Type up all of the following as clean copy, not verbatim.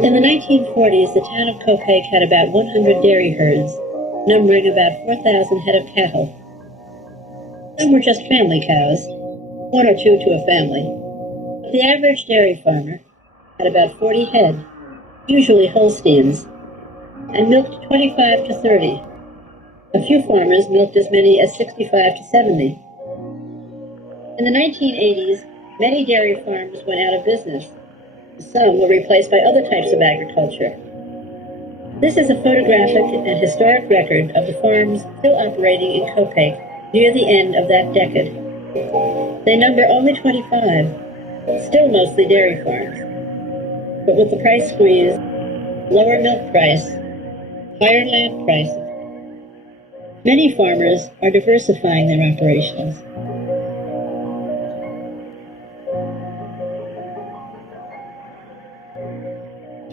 In the 1940s, the town of Copake had about 100 dairy herds, numbering about 4,000 head of cattle. Some were just family cows, one or two to a family. But the average dairy farmer had about 40 head, usually Holsteins, and milked 25 to 30. A few farmers milked as many as 65 to 70. In the 1980s, many dairy farms went out of business. Some were replaced by other types of agriculture. This is a photographic and historic record of the farms still operating in Copake near the end of that decade. They number only 25, still mostly dairy farms. But with the price squeeze, lower milk price, higher land prices, many farmers are diversifying their operations.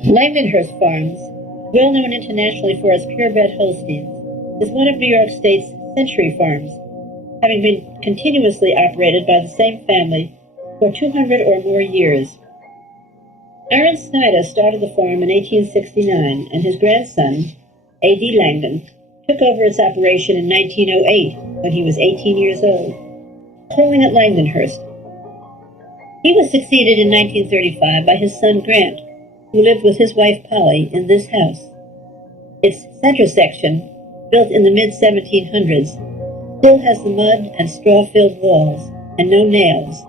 Langdonhurst Farms, well known internationally for its purebred Holsteins, is one of New York State's century farms, having been continuously operated by the same family for 200 or more years. Aaron Snyder started the farm in 1869, and his grandson, A.D. Langdon, took over its operation in 1908 when he was 18 years old, calling it Langdonhurst. He was succeeded in 1935 by his son Grant, who lived with his wife Polly in this house. Its center section, built in the mid-1700s, still has the mud and straw-filled walls and no nails.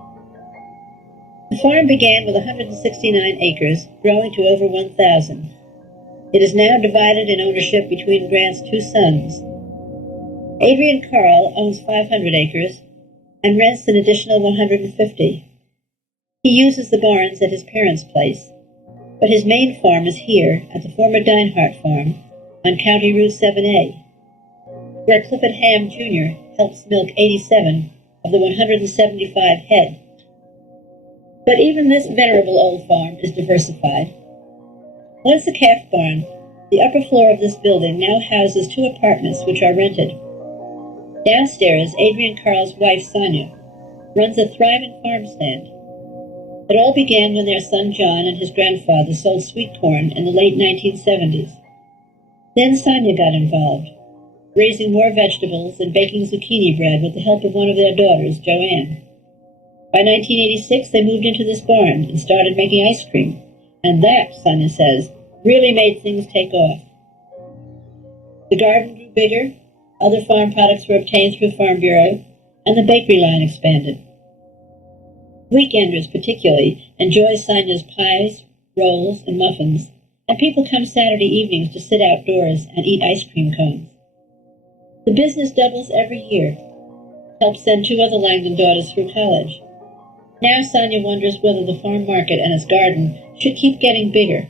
The farm began with 169 acres, growing to over 1,000. It is now divided in ownership between Grant's two sons. Adrian Carl owns 500 acres and rents an additional 150. He uses the barns at his parents' place, but his main farm is here at the former Dinehart Farm on County Route 7A, where Clifford Ham Jr. helps milk 87 of the 175 head. But even this venerable old farm is diversified. Once a calf barn, the upper floor of this building now houses two apartments which are rented. Downstairs, Adrian Carl's wife, Sonia, runs a thriving farm stand. It all began when their son John and his grandfather sold sweet corn in the late 1970s. Then Sonia got involved, raising more vegetables and baking zucchini bread with the help of one of their daughters, Joanne. By 1986, they moved into this barn and started making ice cream, and that, Sonia says, really made things take off. The garden grew bigger, other farm products were obtained through Farm Bureau, and the bakery line expanded. Weekenders particularly enjoy Sonia's pies, rolls, and muffins, and people come Saturday evenings to sit outdoors and eat ice cream cones. The business doubles every year, helps send two other Langdon daughters through college. Now Sonia wonders whether the farm market and its garden should keep getting bigger.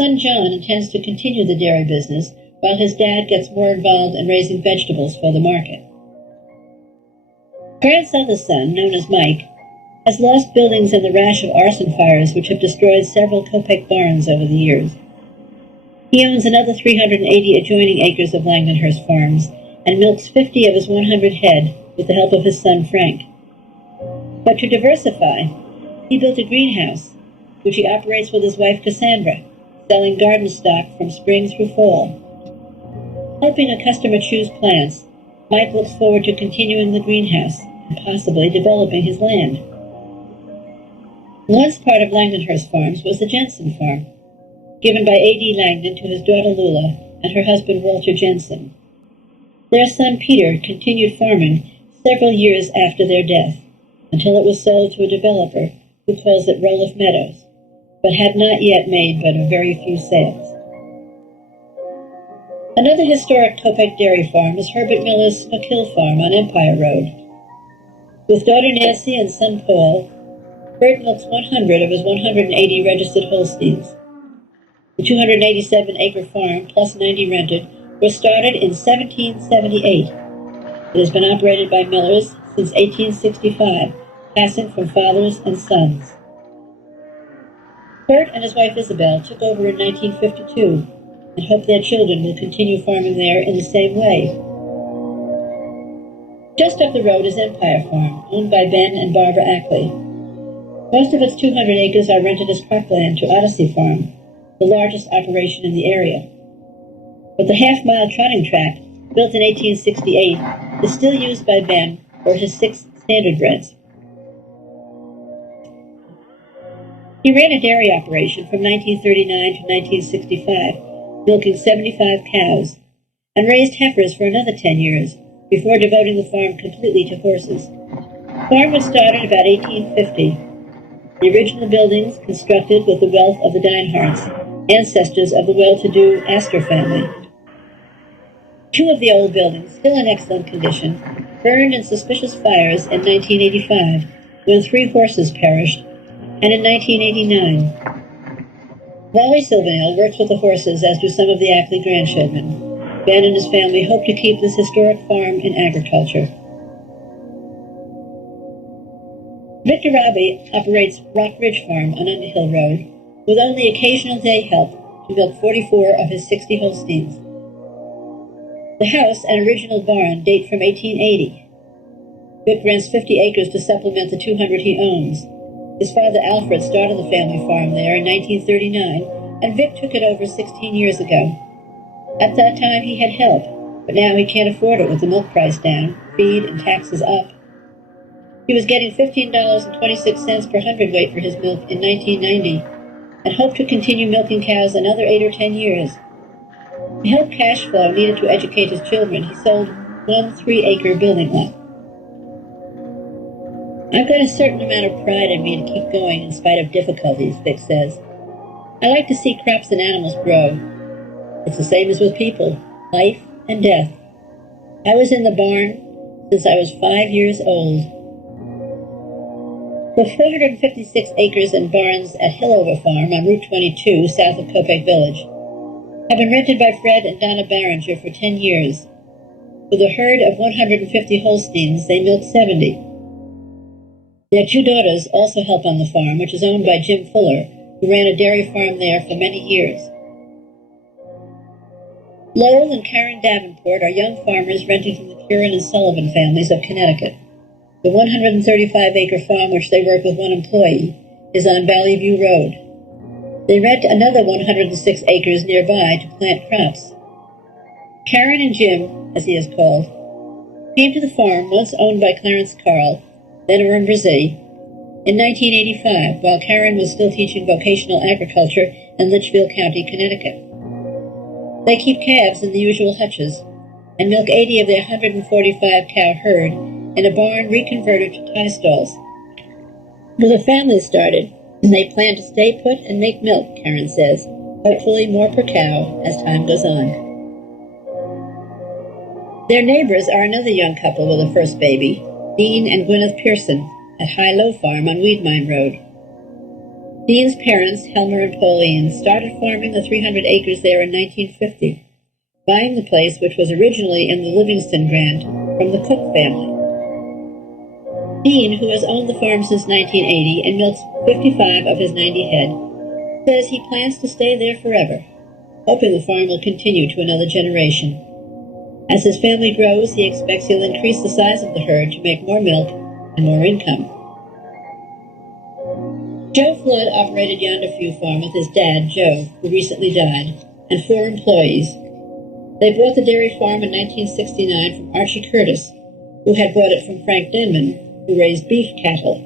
Son John intends to continue the dairy business while his dad gets more involved in raising vegetables for the market. Grant's other son, known as Mike, has lost buildings in the rash of arson fires which have destroyed several Copake barns over the years. He owns another 380 adjoining acres of Langdonhurst Farms and milks 50 of his 100 head with the help of his son Frank. But to diversify, he built a greenhouse, which he operates with his wife Cassandra, selling garden stock from spring through fall. Helping a customer choose plants, Mike looks forward to continuing the greenhouse and possibly developing his land. Once part of Langdonhurst Farms was the Jansen Farm, given by A.D. Langdon to his daughter Lula and her husband Walter Jensen. Their son Peter continued farming several years after their death, until it was sold to a developer who calls it Roeliff Meadows, but had not yet made but a very few sales. Another historic Copake dairy farm is Herbert Miller's Snook Hill Farm on Empire Road. With daughter Nancy and son Paul, Bert milks 100 of his 180 registered Holsteins. The 287-acre farm, plus 90 rented, was started in 1778. It has been operated by Millers since 1865, passing from fathers and sons. Bert and his wife Isabel took over in 1952 and hope their children will continue farming there in the same way. Just up the road is Empire Farm, owned by Ben and Barbara Ackley. Most of its 200 acres are rented as parkland to Odyssey Farm, the largest operation in the area. But the half-mile trotting track, built in 1868, is still used by Ben for his 6 standardbreds. He ran a dairy operation from 1939 to 1965, milking 75 cows, and raised heifers for another 10 years before devoting the farm completely to horses. The farm was started about 1850. The original buildings, constructed with the wealth of the Deinhardts, ancestors of the well-to-do Astor family. 2 of the old buildings, still in excellent condition, burned in suspicious fires in 1985 when 3 horses perished, and in 1989. Wally Silvernail works with the horses, as do some of the Ackley grandchildren. Ben and his family hope to keep this historic farm in agriculture. Victor Robbie operates Rock Ridge Farm on Underhill Road, with only occasional day help to milk 44 of his 60 Holsteins. The house and original barn date from 1880. Vic rents 50 acres to supplement the 200 he owns. His father Alfred started the family farm there in 1939, and Vic took it over 16 years ago. At that time he had help, but now he can't afford it with the milk price down, feed and taxes up. He was getting $15.26 per hundredweight for his milk in 1990, and hoped to continue milking cows another 8 or 10 years. To help cash flow needed to educate his children, he sold 1 3-acre building lot. I've got a certain amount of pride in me to keep going in spite of difficulties, Vic says. I like to see crops and animals grow. It's the same as with people, life and death. I was in the barn since I was 5 years old. The 456 acres and barns at Hillover Farm on Route 22, south of Copake Village, have been rented by Fred and Donna Barringer for 10 years. With a herd of 150 Holsteins, they milk 70. Their 2 daughters also help on the farm, which is owned by Jim Fuller, who ran a dairy farm there for many years. Lowell and Karen Davenport are young farmers renting from the Curran and Sullivan families of Connecticut. The 135-acre farm, which they work with 1 employee, is on Valley View Road. They rent another 106 acres nearby to plant crops. Karen and Jim, as he is called, came to the farm once owned by Clarence Carl, then Irwin Brzee, in 1985, while Karen was still teaching vocational agriculture in Litchfield County, Connecticut. They keep calves in the usual hutches and milk 80 of their 145-cow herd in a barn reconverted to tie stalls. With a family started, they plan to stay put and make milk, Karen says, hopefully more per cow as time goes on. Their neighbors are another young couple with a first baby, Dean and Gwyneth Pearson, at High Low Farm on Weedmine Road. Dean's parents, Helmer and Pauline, started farming the 300 acres there in 1950, buying the place which was originally in the Livingston grant from the Cook family. Dean, who has owned the farm since 1980 and milks 55 of his 90 head, says he plans to stay there forever, hoping the farm will continue to another generation. As his family grows, he expects he'll increase the size of the herd to make more milk and more income. Joe Flood operated Yonderview Farm with his dad, Joe, who recently died, and 4 employees. They bought the dairy farm in 1969 from Archie Curtis, who had bought it from Frank Denman, who raised beef cattle.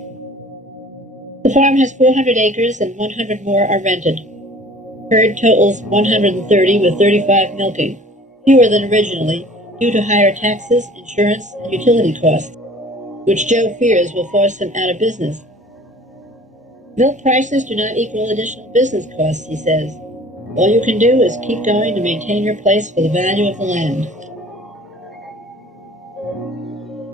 The farm has 400 acres and 100 more are rented. Herd totals 130 with 35 milking, fewer than originally due to higher taxes, insurance, and utility costs, which Joe fears will force him out of business. Milk prices do not equal additional business costs, he says. All you can do is keep going to maintain your place for the value of the land.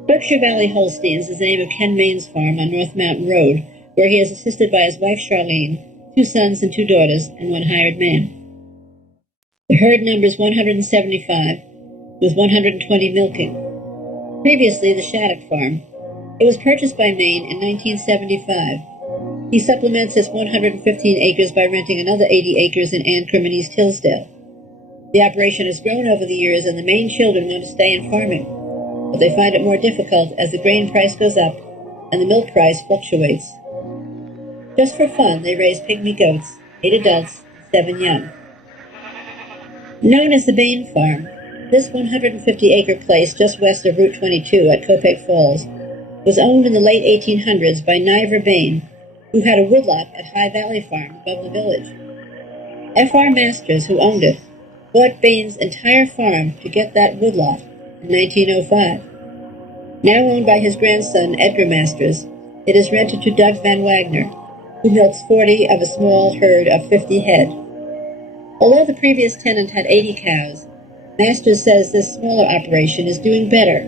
Berkshire Valley Holsteins is the name of Ken Main's farm on North Mountain Road, where he is assisted by his wife Charlene, 2 sons and 2 daughters, and 1 hired man. The herd numbers 175, with 120 milking. Previously the Shattuck Farm. It was purchased by Maine in 1975. He supplements his 115 acres by renting another 80 acres in Ancrum and East Hillsdale. The operation has grown over the years, and the Maine children want to stay in farming, but they find it more difficult as the grain price goes up and the milk price fluctuates. Just for fun, they raise pygmy goats, 8 adults, 7 young. Known as the Bain Farm, this 150-acre place just west of Route 22 at Copake Falls was owned in the late 1800s by Niver Bain, who had a woodlot at High Valley Farm above the village. F.R. Masters, who owned it, bought Bain's entire farm to get that woodlot in 1905. Now owned by his grandson, Edgar Masters, it is rented to Doug Van Wagner, who milks 40 of a small herd of 50 head. Although the previous tenant had 80 cows, Masters says this smaller operation is doing better.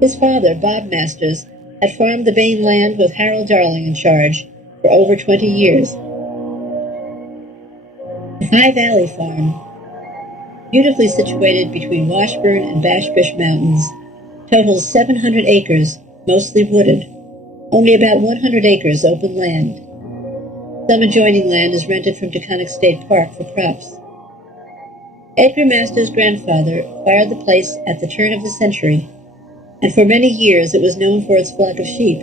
His father, Bob Masters, had farmed the Bain land with Harold Darling in charge for over 20 years. The High Valley Farm, beautifully situated between Washburn and Bashbush Mountains, totals 700 acres, mostly wooded. Only about 100 acres open land. Some adjoining land is rented from Taconic State Park for crops. Edgar Masters' grandfather acquired the place at the turn of the century, and for many years it was known for its flock of sheep.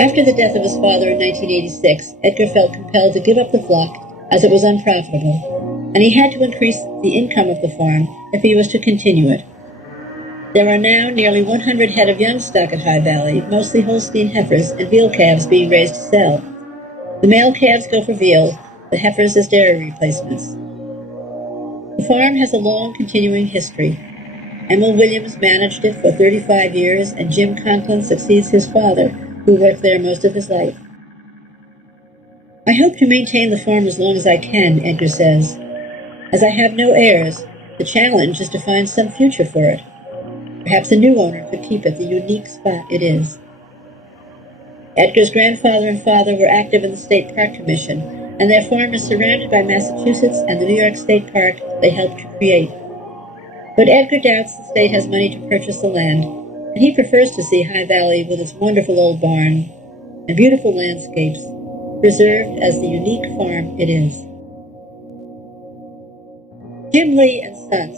After the death of his father in 1986, Edgar felt compelled to give up the flock as it was unprofitable, and he had to increase the income of the farm if he was to continue it. There are now nearly 100 head of young stock at High Valley, mostly Holstein heifers and veal calves being raised to sell. The male calves go for veal, the heifers as dairy replacements. The farm has a long continuing history. Emil Williams managed it for 35 years, and Jim Conklin succeeds his father, who worked there most of his life. I hope to maintain the farm as long as I can, Edgar says. As I have no heirs, the challenge is to find some future for it. Perhaps a new owner could keep it the unique spot it is. Edgar's grandfather and father were active in the State Park Commission, and their farm is surrounded by Massachusetts and the New York State Park they helped to create. But Edgar doubts the state has money to purchase the land, and he prefers to see High Valley with its wonderful old barn and beautiful landscapes preserved as the unique farm it is. Jim Lee and Sons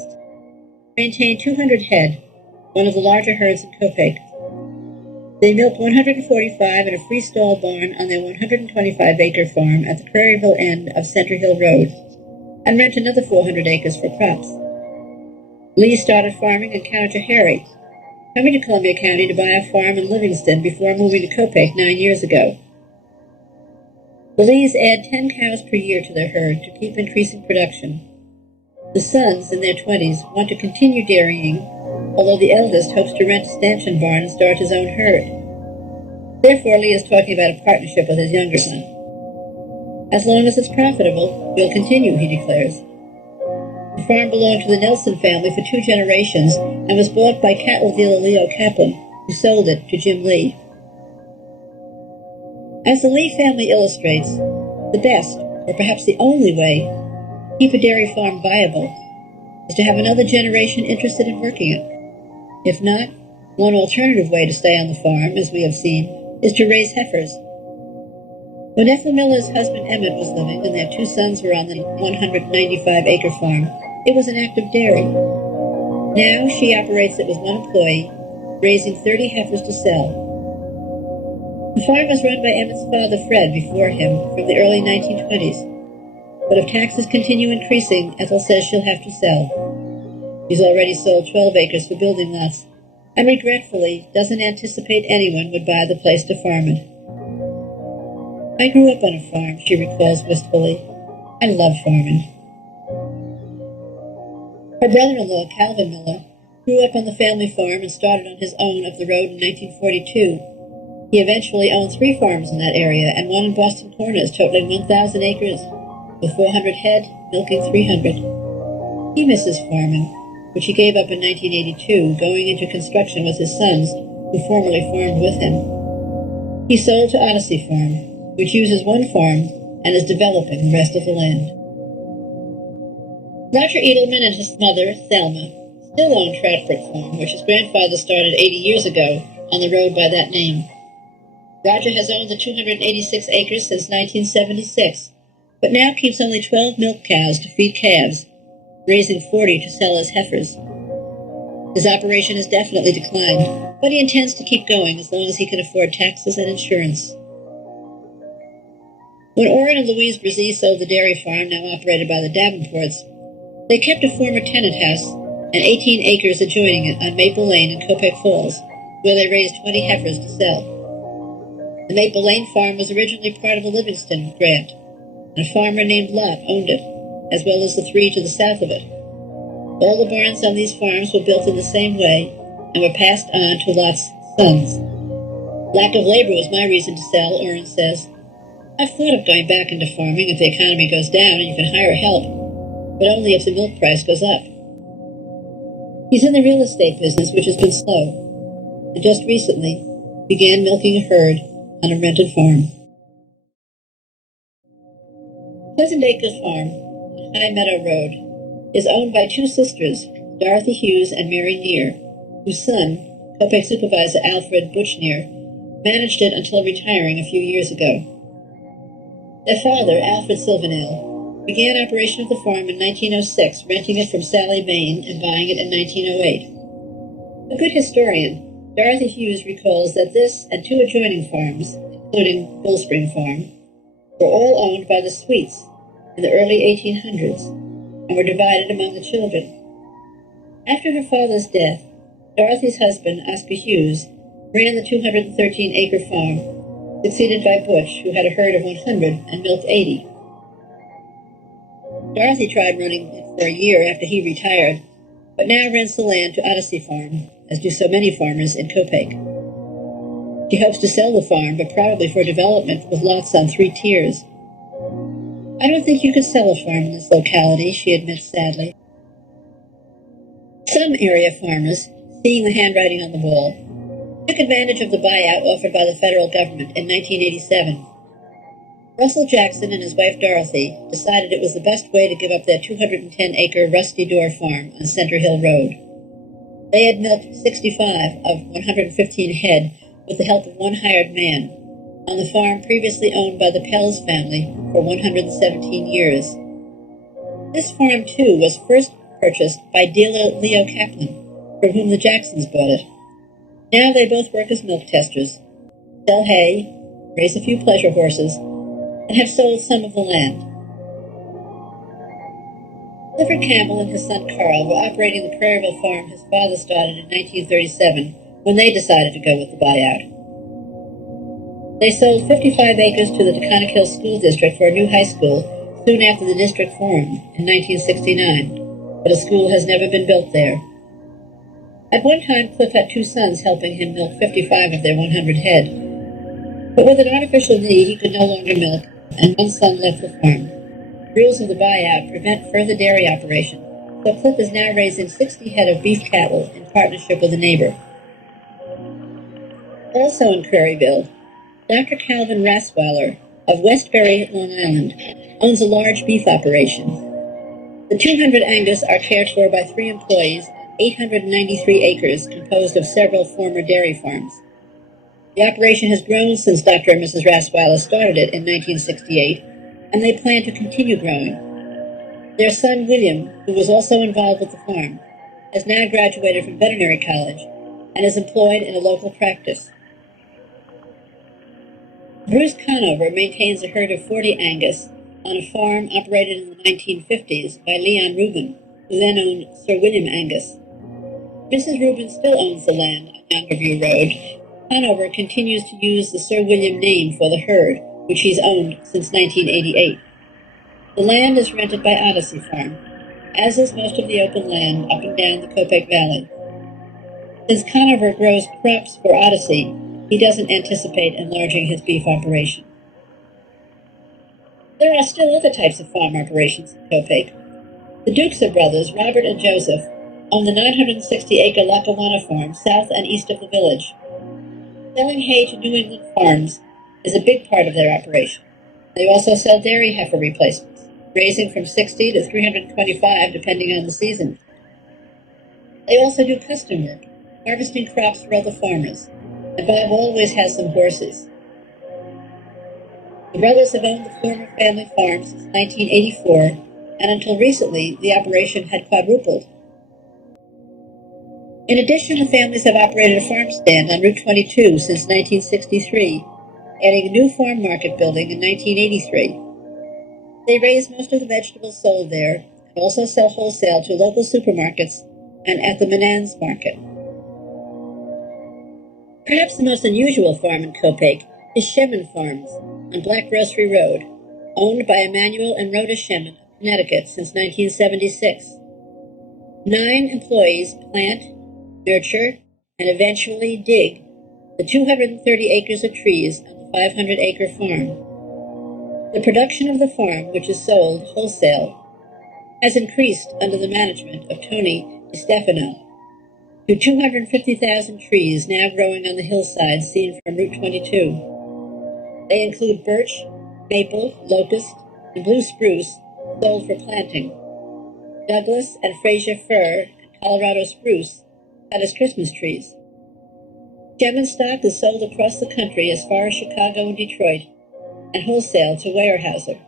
maintain 200 head, one of the larger herds in Copake. They milk 145 in a freestall barn on their 125-acre farm at the Prairieville end of Center Hill Road, and rent another 400 acres for crops. Lee started farming in Counter-Harry, coming to Columbia County to buy a farm in Livingston before moving to Copake 9 years ago. The Lees add 10 cows per year to their herd to keep increasing production. The Sons, in their 20s, want to continue dairying, although the eldest hopes to rent a stanchion barn and start his own herd. Therefore, Lee is talking about a partnership with his younger son. As long as it's profitable, we'll continue, he declares. The farm belonged to the Nelson family for 2 generations and was bought by cattle dealer Leo Kaplan, who sold it to Jim Lee. As the Lee family illustrates, the best, or perhaps the only way, to keep a dairy farm viable is to have another generation interested in working it. If not, one alternative way to stay on the farm, as we have seen, is to raise heifers. When Ethel Miller's husband Emmett was living and their 2 sons were on the 195-acre farm, it was an active dairy. Now she operates it with 1 employee, raising 30 heifers to sell. The farm was run by Emmett's father Fred before him from the early 1920s, but if taxes continue increasing, Ethel says she'll have to sell. She's already sold 12 acres for building lots, and regretfully doesn't anticipate anyone would buy the place to farm it. I grew up on a farm, she recalls wistfully. I love farming. Her brother-in-law, Calvin Miller, grew up on the family farm and started on his own up the road in 1942. He eventually owned 3 farms in that area and one in Boston Corners, totaling 1,000 acres, with 400 head, milking 300. He misses farming, which he gave up in 1982, going into construction with his sons, who formerly farmed with him. He sold to Odyssey Farm, which uses 1 farm and is developing the rest of the land. Roger Edelman and his mother, Thelma, still own Troutbrook Farm, which his grandfather started 80 years ago on the road by that name. Roger has owned the 286 acres since 1976, but now keeps only 12 milk cows to feed calves, raising 40 to sell as heifers. His operation has definitely declined, but he intends to keep going as long as he can afford taxes and insurance. When Orrin and Louise Brzee sold the dairy farm now operated by the Davenports, they kept a former tenant house and 18 acres adjoining it on Maple Lane in Copake Falls, where they raised 20 heifers to sell. The Maple Lane farm was originally part of a Livingston grant, and a farmer named Lot owned it, as well as the 3 to the south of it. All the barns on these farms were built in the same way and were passed on to Lot's sons. Lack of labor was my reason to sell, Orrin says. I've thought of going back into farming if the economy goes down and you can hire help, but only if the milk price goes up. He's in the real estate business, which has been slow, and just recently began milking a herd on a rented farm. Pleasant Acres Farm on High Meadow Road is owned by 2 sisters, Dorothy Hughes and Mary Neer, whose son, Copake supervisor Alfred Butch Neer, managed it until retiring a few years ago. Their father, Alfred Silvernail, began operation of the farm in 1906, renting it from Sally Bain and buying it in 1908. A good historian, Dorothy Hughes recalls that this and 2 adjoining farms, including Bull Spring Farm, were all owned by the Sweets in the early 1800s and were divided among the children. After her father's death, Dorothy's husband, Oscar Hughes, ran the 213-acre farm, succeeded by Butch, who had a herd of 100 and milked 80. Dorothy tried running it for a year after he retired, but now rents the land to Odyssey Farm, as do so many farmers in Copake. She hopes to sell the farm, but probably for development with lots on 3 tiers. I don't think you could sell a farm in this locality, she admits sadly. Some area farmers, seeing the handwriting on the wall, took advantage of the buyout offered by the federal government in 1987. Russell Jackson and his wife Dorothy decided it was the best way to give up their 210-acre Rusty Door farm on Center Hill Road. They had milked 65 of 115 head with the help of 1 hired man on the farm previously owned by the Pells family for 117 years. This farm, too, was first purchased by dealer Leo Kaplan, from whom the Jacksons bought it. Now they both work as milk testers, sell hay, raise a few pleasure horses, and have sold some of the land. Clifford Campbell and his son Carl were operating the Prairieville farm his father started in 1937 when they decided to go with the buyout. They sold 55 acres to the Taconic Hill School District for a new high school soon after the district formed in 1969, but a school has never been built there. At one time, Cliff had 2 sons helping him milk 55 of their 100 head. But with an artificial knee, he could no longer milk, and 1 son left the farm. Rules of the buyout prevent further dairy operation, so Cliff is now raising 60 head of beef cattle in partnership with a neighbor. Also in Prairieville, Dr. Calvin Rasweiler of Westbury, Long Island, owns a large beef operation. The 200 Angus are cared for by 3 employees, 893 acres composed of several former dairy farms. The operation has grown since Dr. and Mrs. Rasweiler started it in 1968, and they plan to continue growing. Their son, William, who was also involved with the farm, has now graduated from veterinary college and is employed in a local practice. Bruce Conover maintains a herd of 40 Angus on a farm operated in the 1950s by Leon Rubin, who then owned Sir William Angus. Mrs. Rubin still owns the land on Youngerview Road. Conover continues to use the Sir William name for the herd, which he's owned since 1988. The land is rented by Odyssey Farm, as is most of the open land up and down the Copake Valley. Since Conover grows crops for Odyssey, he doesn't anticipate enlarging his beef operation. There are still other types of farm operations in Copake. The Dukesa brothers, Robert and Joseph, own the 960-acre Lackawanna farm south and east of the village. Selling hay to New England farms is a big part of their operation. They also sell dairy heifer replacements, raising from 60 to 325 depending on the season. They also do custom work, harvesting crops for other farmers, and Bob always has some horses. The brothers have owned the former family farm since 1984, and until recently, the operation had quadrupled. In addition, the families have operated a farm stand on Route 22 since 1963, adding a new farm market building in 1983. They raise most of the vegetables sold there and also sell wholesale to local supermarkets and at the Menands market. Perhaps the most unusual farm in Copake is Shemin Farms on Black Grocery Road, owned by Emanuel and Rhoda Shemin of Connecticut since 1976. 9 employees plant, nurture, and eventually dig the 230 acres of trees on the 500-acre farm. The production of the farm, which is sold wholesale, has increased under the management of Tony DiStefano to 250,000 trees now growing on the hillside seen from Route 22. They include birch, maple, locust, and blue spruce sold for planting, Douglas and Freesia fir and Colorado spruce cut as Christmas trees. Shemin stock is sold across the country as far as Chicago and Detroit, and wholesale to Weyerhaeuser.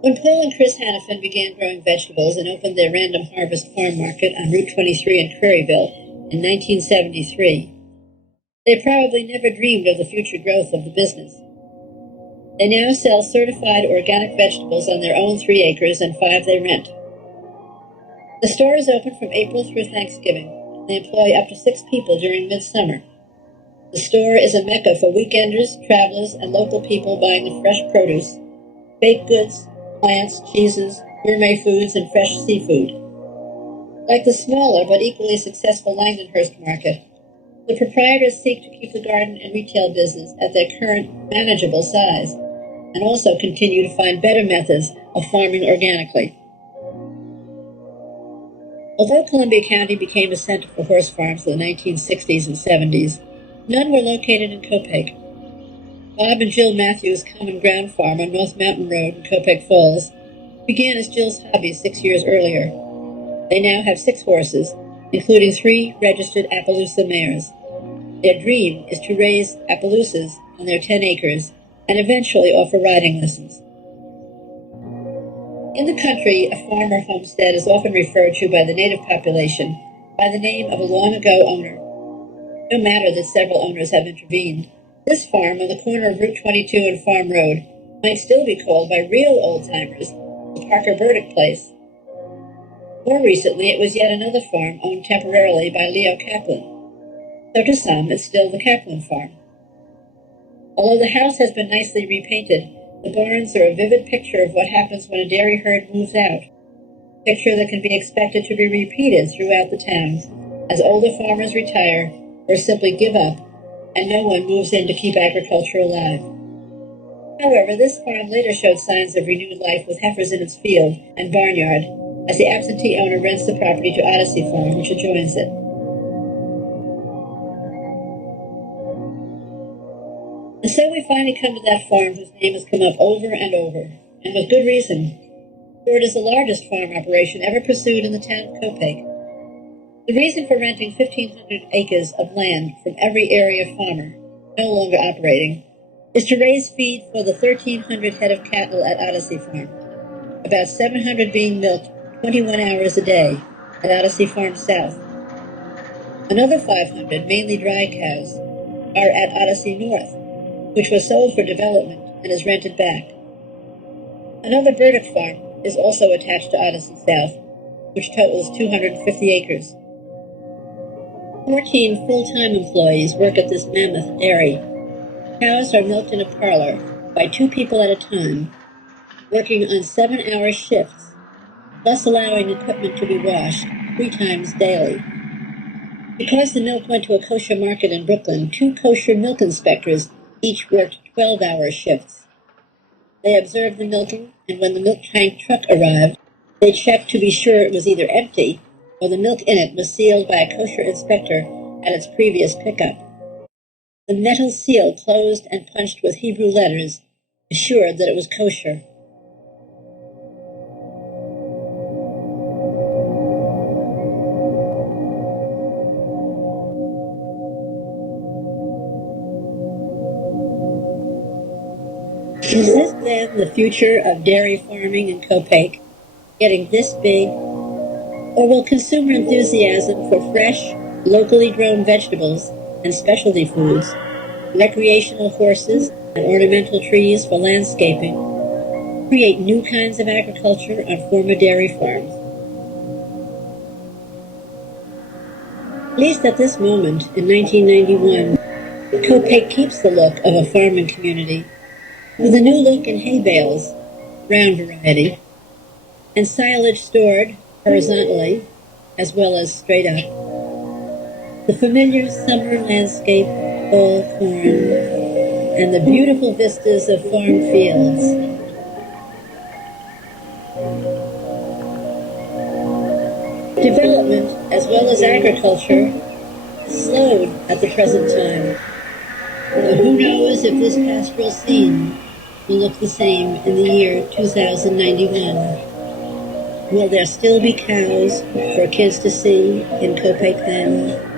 When Paul and Chris Hannafin began growing vegetables and opened their Random Harvest Farm Market on Route 23 in Prairieville in 1973, they probably never dreamed of the future growth of the business. They now sell certified organic vegetables on their own 3 acres and 5 they rent. The store is open from April through Thanksgiving, and they employ up to 6 people during midsummer. The store is a mecca for weekenders, travelers, and local people buying the fresh produce, baked goods, plants, cheeses, gourmet foods, and fresh seafood. Like the smaller but equally successful Langdonhurst market, the proprietors seek to keep the garden and retail business at their current manageable size, and also continue to find better methods of farming organically. Although Columbia County became a center for horse farms in the 1960s and 70s, none were located in Copake. Bob and Jill Matthews' Common Ground Farm on North Mountain Road in Copake Falls began as Jill's hobby 6 years earlier. They now have 6 horses, including 3 registered Appaloosa mares. Their dream is to raise Appaloosas on their 10 acres and eventually offer riding lessons. In the country, a farm or homestead is often referred to by the native population by the name of a long-ago owner. No matter that several owners have intervened, this farm on the corner of Route 22 and Farm Road might still be called by real old-timers the Parker Burdick Place. More recently, it was yet another farm owned temporarily by Leo Kaplan. So to some, it's still the Kaplan farm. Although the house has been nicely repainted, the barns are a vivid picture of what happens when a dairy herd moves out, a picture that can be expected to be repeated throughout the town as older farmers retire or simply give up and no one moves in to keep agriculture alive. However, this farm later showed signs of renewed life with heifers in its field and barnyard as the absentee owner rents the property to Odyssey Farm, which adjoins it. And so we finally come to that farm whose name has come up over and over, and with good reason, for it is the largest farm operation ever pursued in the town of Copake. The reason for renting 1,500 acres of land from every area farmer, no longer operating, is to raise feed for the 1,300 head of cattle at Odyssey Farm, about 700 being milked 21 hours a day at Odyssey Farm South. Another 500, mainly dry cows, are at Odyssey North, which was sold for development and is rented back. Another Burdick farm is also attached to Odyssey South, which totals 250 acres. 14 full-time employees work at this mammoth dairy. Cows are milked in a parlor by 2 people at a time, working on 7-hour shifts, thus allowing equipment to be washed 3 times daily. Because the milk went to a kosher market in Brooklyn, 2 kosher milk inspectors each worked 12-hour shifts. They observed the milking, and when the milk tank truck arrived, they checked to be sure it was either empty or the milk in it was sealed by a kosher inspector at its previous pickup. The metal seal closed and punched with Hebrew letters assured that it was kosher. Is this then the future of dairy farming in Copake, getting this big? Or will consumer enthusiasm for fresh, locally grown vegetables and specialty foods recreational horses and ornamental trees for landscaping create new kinds of agriculture on former dairy farms. At least at this moment, in 1991, Copake keeps the look of a farming community with a new look in hay bales, round variety, and silage stored horizontally as well as straight up. The familiar summer landscape, fall corn, and the beautiful vistas of farm fields. Development, as well as agriculture, is slowed at the present time. But who knows if this pastoral scene will look the same in the year 2091. Will there still be cows for kids to see in Copake then?